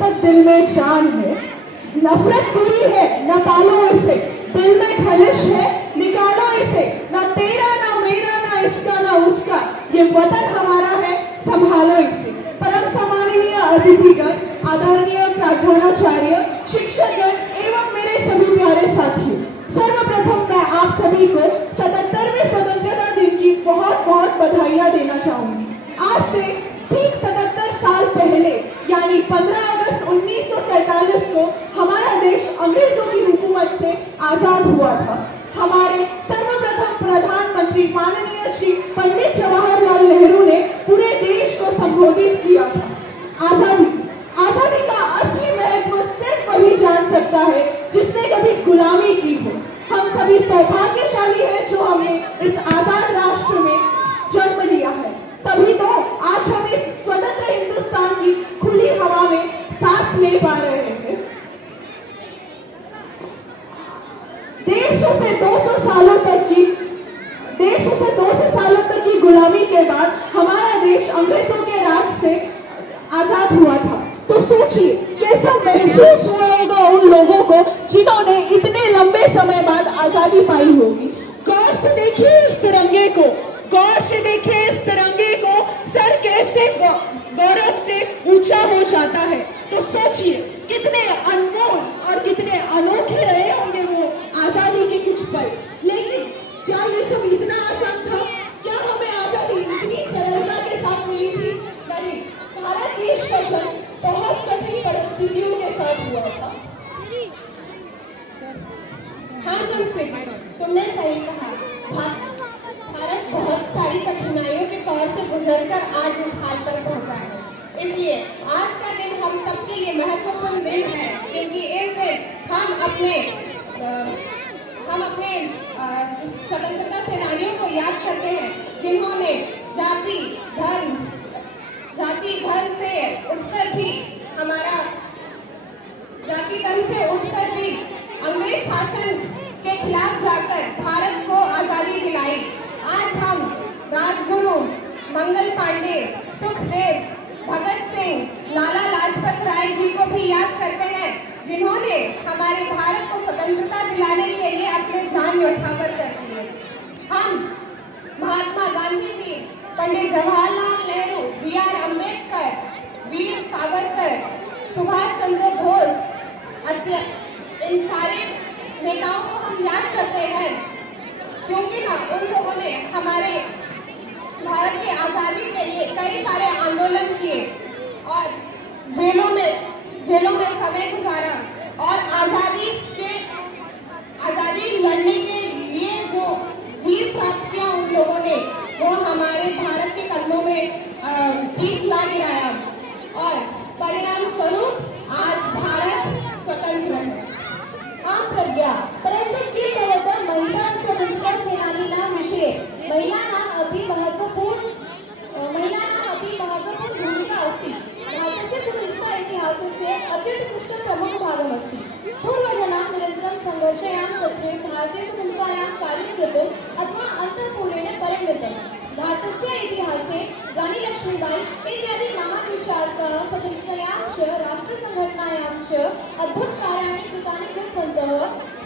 तक दिल में जान है। नफरत बुरी है, न पालो इसे, दिल में खलिश है, निकालो इसे। ना तेरा ना मेरा ना इसका ना उसका, ये वतन हमारा है, संभालो इसे। परम सम्माननीय अतिथिगण, आदरणीय प्रार्थनाचार्य, शिक्षकगण एवं मेरे सभी प्यारे साथियों, सर्वप्रथम मैं आप सभी को 77वें स्वतंत्रता दिन की बहुत बहुत बधाइयां देना चाहूंगी। आज से ठीक 77 साल पहले यानी 15 अगस्त 1947 को हमारा देश अंग्रेजों की हुकूमत से आजाद हुआ था। हमारे सर्वप्रथम प्रधानमंत्री माननीय श्री पंडित जवाहरलाल नेहरू ने पूरे देश को संबोधित किया था। आजादी का असली महत्व सिर्फ वही जान सकता है जिसने कभी गुलामी की हो। हम सभी सौभाग्यशाली हैं जो हमने इस आजाद राष्ट्र में जन्म लिया है, तभी तो आज हम इस स्वतंत्र हिंदुस्तान की खुली हवा में सांस ले पा रहे हैं। देशों से 200 सालों तक की गुलामी के बाद हमारा देश अंग्रेजों के राज से आजाद हुआ था। तो सोचिए कैसा महसूस हुआ होगा उन लोगों को जिन्होंने इतने लंबे समय बाद आजादी पाई होगी। गौर से देखिए इस तिरंगे को, गौर से देखिए इस तिरंगे को, सर कैसे गौरव से ऊंचा हो जाता है। तो सोचिए कितने अनमोल और कितने अनोखे रहे होंगे वो आजादी के कुछ पल। लेकिन क्या ये सब इतना आसान था? क्या हमें आजादी इतनी सरलता के साथ मिली थी? नहीं, भारत देश का जन्म बहुत कठिन परिस्थितियों के साथ हुआ था। हाँ तुमने सही कहा। भारत बहुत सारी कठिनाइयों के दौर से गुजरकर आज इस हाल पर पहुंचा है। इसलिए आज का दिन हम सबके लिए महत्वपूर्ण दिन है, क्योंकि इस दिन हम अपने स्वतंत्रता सेनानियों को याद करते हैं जिन्होंने जाति धर्म से उठकर भी अंग्रेज शासन के खिलाफ जाकर भारत को आजादी दिलाई। आज हम राजगुरु मंगल पांडे, सुखदेव, भगत सिंह, लाला लाजपत राय जी को भी याद करते हैं जिन्होंने हमारे भारत को स्वतंत्रता दिलाने के लिए अपने जान न्यौछावर कर दिए। हम महात्मा गांधी जी, पंडित जवाहरलाल नेहरू, B.R. अम्बेडकर, वीर सावरकर, सुभाष चंद्र बोस, इन सारे नेताओं को हम याद करते हैं क्योंकि उन लोगों ने हमारे भारत की आजादी के लिए कई सारे आंदोलन किए और जेलों में समय गुजारा और आजादी लड़ने के लिए जो वीर प्राप्त किया उन लोगों ने, वो हमारे भारत के कदमों में जीत ला गिराया और परिणाम स्वरूप आज भारत स्वतंत्र है। आम प्रज्ञा, परंतु किल तर महिला स्वतंत्रता सेनानीना विषयी महिलांना अति महत्वपूर्ण भूमिका अस्ति। भारतस्य स्वतंत्रता इतिहासस्य अत्युत्कृष्ट प्रमुख भागमस्ति। पूर्वजनां निरन्तरं संघर्षयां तत्रे भारतीय स्वतन्त्रतायां कार्यं कृतम् अथवा अन्तःपुरेण परिणतम्। भारतस्य इतिहासे रानी लक्ष्मीबाई इत्यादि महान् विचारकाः स्वतन्त्रतायां च राष्ट्रसंघटनायां च अद्भुतकार्याणि कृतानि कृतवन्तः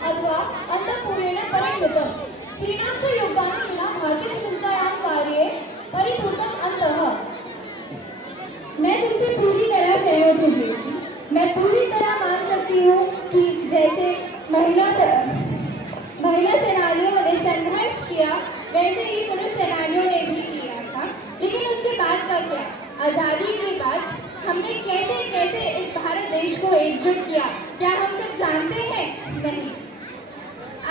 अथवा अन्तःपुरेण परिणतम्। स्त्रीणां च योगदानं विना भारतीय स्वतंत्रतायां कार्ये परिपूर्णम् अन्तः। मैं तुमसे पूरी तरह सहमत हूँ। मैं पूरी तरह मान सकती हूँ कि जैसे महिला सेनानियों ने संघर्ष किया, वैसे ही पुरुष सेनानियों ने भी किया था। लेकिन उसके बाद का क्या? आज़ादी के बाद हमने कैसे कैसे इस भारत देश को एकजुट किया, क्या हम सब जानते हैं? नहीं।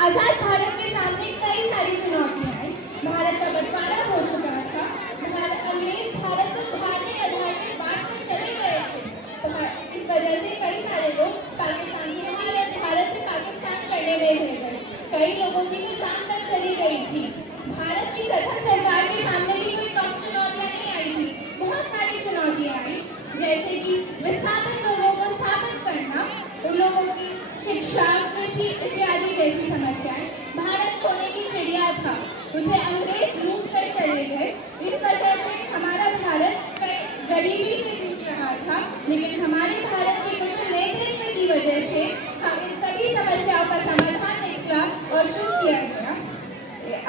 आज़ाद भारत के सामने कई सारी चुनौतियाँ आई। भारत का बंटवारा हो चुका था। अंग्रेज भारत को धार्मिक आधार पर बांट कर चले गए थे। इस वजह से कई सारे लोग पाकिस्तान की भारत से पाकिस्तान करने में रह गए। कई लोगों की तो जान तक चली गई थी। भारत की प्रथम सरकार के सामने भी कोई कम चुनौतियाँ नहीं आई थी, बहुत सारी चुनौतियाँ आई, जैसे कि विस्थापित लोगों को स्थापित करना, उन लोगों की शिक्षा, कृषि इत्यादि जैसी समस्याएं। भारत सोने की चिड़िया था, उसे अंग्रेज लूट कर चले गए। इस वजह से हमारा भारत गरीबी से जूझ रहा था, लेकिन हमारे भारत की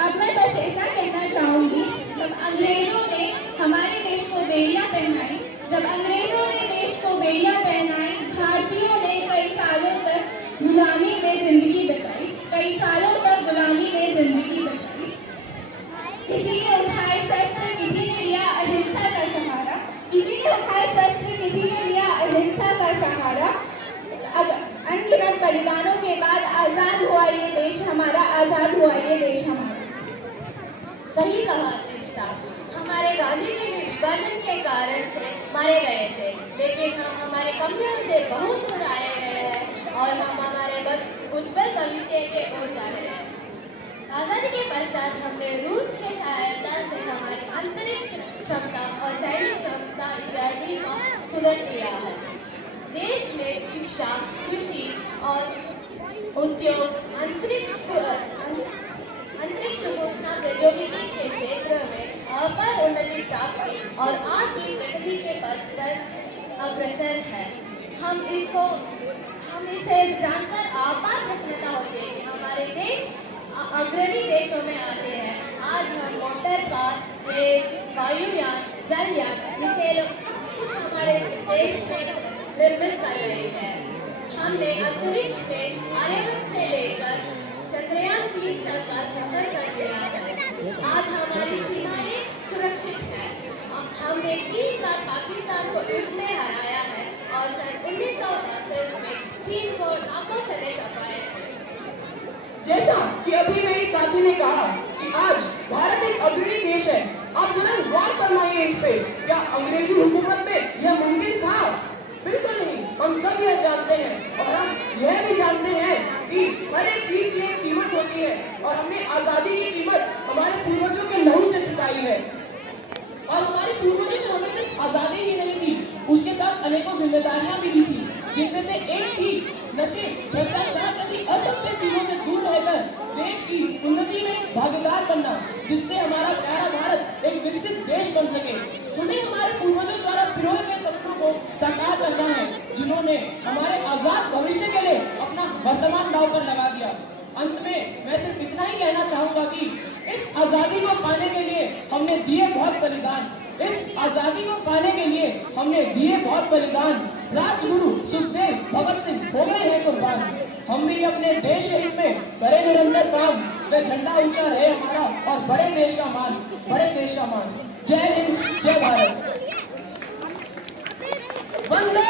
अब मैं बस इतना कहना चाहूंगी, जब अंग्रेजों ने हमारे देश को बेड़ियां पहनाई, जब अंग्रेजों ने देश को बेड़ियां पहनाई, भारतीयों ने कई सालों तक गुलामी में जिंदगी बिताई, कई सालों तक गुलामी में जिंदगी बिताई। किसी ने उठाए शस्त्र, किसी ने लिया अहिंसा का सहारा, किसी ने उठाए शस्त्र, किसी ने लिया अहिंसा का सहारा। अनगिनत बलिदानों के बाद आजाद हुआ ये देश हमारा, आजाद हुआ ये देश हमारा। सही कहा निष्ठा। हमारे गांधी जी भी विभाजन के कारण से मारे गए थे, लेकिन हम हमारे कमियों से बहुत दूर आए गए हैं और हम हमारे उज्जवल भविष्य के ओर जा रहे हैं। आज़ादी के पश्चात हमने रूस के सहायता से हमारी अंतरिक्ष क्षमता और सैनिक क्षमता इत्यादि का सुदृढ़ किया है। देश में शिक्षा, कृषि और उद्योग, अंतरिक्ष सूचना प्रौद्योगिकी के क्षेत्र में अपार उन्नति प्राप्त की और आर्थिक प्रगति के पथ पर अग्रसर है। हम इसे जानकर अपार प्रसन्नता होती है कि हमारे देश अग्रणी देशों में आते हैं। आज हम मोटर कार, रेल, वायुयान, जलयान, मिसाइलों सब कुछ हमारे देश में निर्मित कर रहे हैं। हमने अंतरिक्ष में आर्यभट्ट से लेकर चंद्रयान 3 तक का सफर कर लिया है। आज हमारी सीमाएं सुरक्षित हैं। हमने 3 बार पाकिस्तान को युद्ध में हराया है और सन 1962 में चीन को नाकों चले चपाए। जैसा कि अभी मेरी साथी ने कहा कि आज भारत एक अग्रणी देश है, आप जरा गौर फरमाइए इस पे। क्या अंग्रेजी हुकूमत में यह मुमकिन था? बिल्कुल नहीं। हम सब यह जानते हैं और हम यह भी जानते हैं कि हर एक चीज की एक कीमत होती है और हमने आजादी की कीमत हमारे पूर्वजों के लहू से चुकाई है। और हमारे पूर्वजों ने हमें सिर्फ आजादी ही नहीं दी, उसके साथ अनेकों जिम्मेदारियां भी दी थी, जिनमें से एक थी नशे, भ्रष्टाचार जैसी असभ्य चीजों से दूर रहकर देश की उन्नति में भागीदार बनना, जिससे हमारा प्यारा भारत एक विकसित देश बन सके। हमें हमारे पूर्वजों द्वारा पिरोए गए सपनों को साकार करना है, जिन्होंने हमारे आजाद भविष्य के लिए अपना वर्तमान दांव पर लगा दिया। अंत में मैं सिर्फ इतना ही कहना चाहूंगा कि इस आजादी को पाने के लिए हमने दिए बहुत बलिदान, इस आजादी को पाने के लिए हमने दिए बहुत बलिदान। राजगुरु सुखदेव, भगत सिंह हो गए हैं कुर्बान। हम भी अपने देश के हित में करें निरंतर काम, वे झंडा ऊंचा रहे हमारा और बड़े देश का मान, बड़े देश का मान। जय हिंद, जय भारत। वंदे